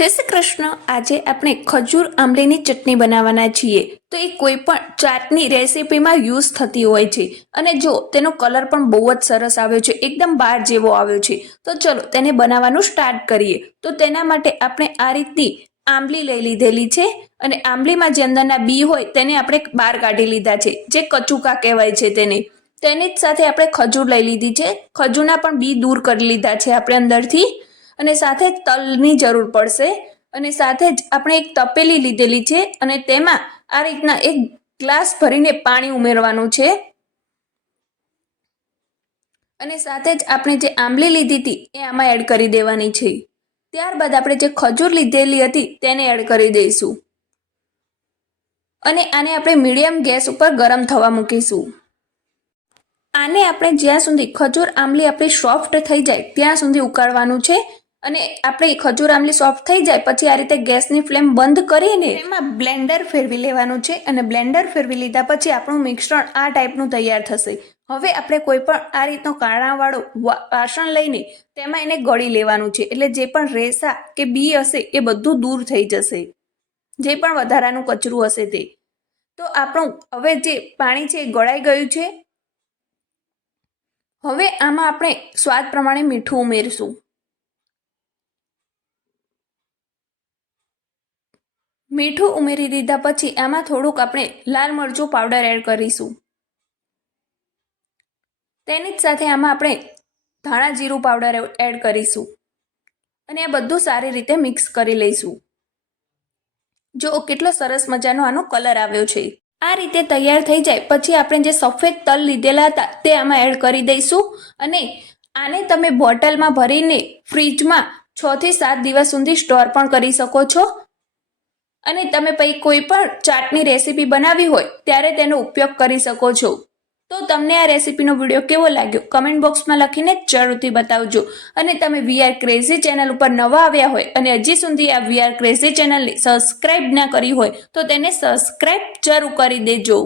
જય શ્રી કૃષ્ણ. આજે આપણે ખજૂર આંબલીની ચટણી બનાવવાના છીએ. તો એ કોઈ પણ ચાટની રેસીપીમાં યુઝ થતી હોય છે. અને જો તેનો કલર પણ બહુ જ સરસ આવ્યો છે, એકદમ બાર જેવો આવ્યો છે. તો ચલો તેને બનાવવાનું સ્ટાર્ટ કરીએ. તો તેના માટે આપણે આ રીતની આંબલી લઈ લીધેલી છે અને આંબલીમાં જે અંદરના બી હોય તેને આપણે બહાર કાઢી લીધા છે. જે કચુકા કહેવાય છે તેને. તેની જ સાથે આપણે ખજૂર લઈ લીધી છે. ખજૂરના પણ બી દૂર કરી લીધા છે આપણે અંદરથી. અને સાથે જ તલની જરૂર પડશે. અને સાથે જ આપણે એક તપેલી લીધેલી છે અને તેમાં આ રીતના એક ગ્લાસ ભરીને પાણી ઉમેરવાનું છે. અને સાથે જ આપણે જે આંબલી લીધી હતી એ આમાં એડ કરી દેવાની છે. ત્યારબાદ આપણે જે ખજૂર લીધેલી હતી તેને એડ કરી દઈશું. અને આને આપણે મીડિયમ ગેસ ઉપર ગરમ થવા મૂકીશું. આને આપણે જ્યાં સુધી ખજૂર આંબલી આપણી સોફ્ટ થઈ જાય ત્યાં સુધી ઉકાળવાનું છે. અને આપણે ખજૂર આમલી સોફ્ટ થઈ જાય, પછી આ રીતે ગેસની ફ્લેમ બંધ કરીને એમાં બ્લેન્ડર ફેરવી લેવાનું છે અને બ્લેન્ડર ફેરવી લીધા પછી આપણું મિશ્રણ આ ટાઈપનું તૈયાર થશે. હવે આપણે કોઈ પણ આ રીતનો કાણાવાળો વાસણ લઈને તેમાં એને ગળી લેવાનું છે. એટલે જે પણ રેસા કે બી હશે એ બધું દૂર થઈ જશે. જે પણ વધારાનું કચરું હશે તે. તો આપણું હવે જે પાણી છે એ ગળાઈ ગયું છે. હવે આમાં આપણે સ્વાદ પ્રમાણે મીઠું ઉમેરશું. મીઠું ઉમેરી દીધા પછી આમાં થોડુંક આપણે લાલ મરચું પાવડર એડ કરીશું. તેની જ સાથે આમાં આપણે ધાણા જીરું પાવડર એડ કરીશું. અને આ બધું સારી રીતે મિક્સ કરી લઈશું. જો કેટલો સરસ મજાનો આનો કલર આવ્યો છે. આ રીતે તૈયાર થઈ જાય પછી આપણે જે સફેદ તલ લીધેલા હતા તે આમાં એડ કરી દઈશું. અને આને તમે બોટલમાં ભરીને ફ્રીજમાં છ થી સાત દિવસ સુધી સ્ટોર પણ કરી શકો છો. અને તમે પછી કોઈ પણ ચાટની રેસીપી બનાવી હોય, ત્યારે તેનો ઉપયોગ કરી શકો છો. તો તમને આ રેસીપીનો વીડિયો કેવો લાગ્યો? કમેન્ટ બોક્સમાં લખીને જરૂરથી બતાવજો. અને તમે વીઆર ક્રેઝી ચેનલ ઉપર નવા આવ્યા હોય અને હજી સુધી આ વીઆર ક્રેઝી ચેનલને સબસ્ક્રાઇબ ના કરી હોય, તો તેને સબસ્ક્રાઇબ જરૂર કરી દેજો.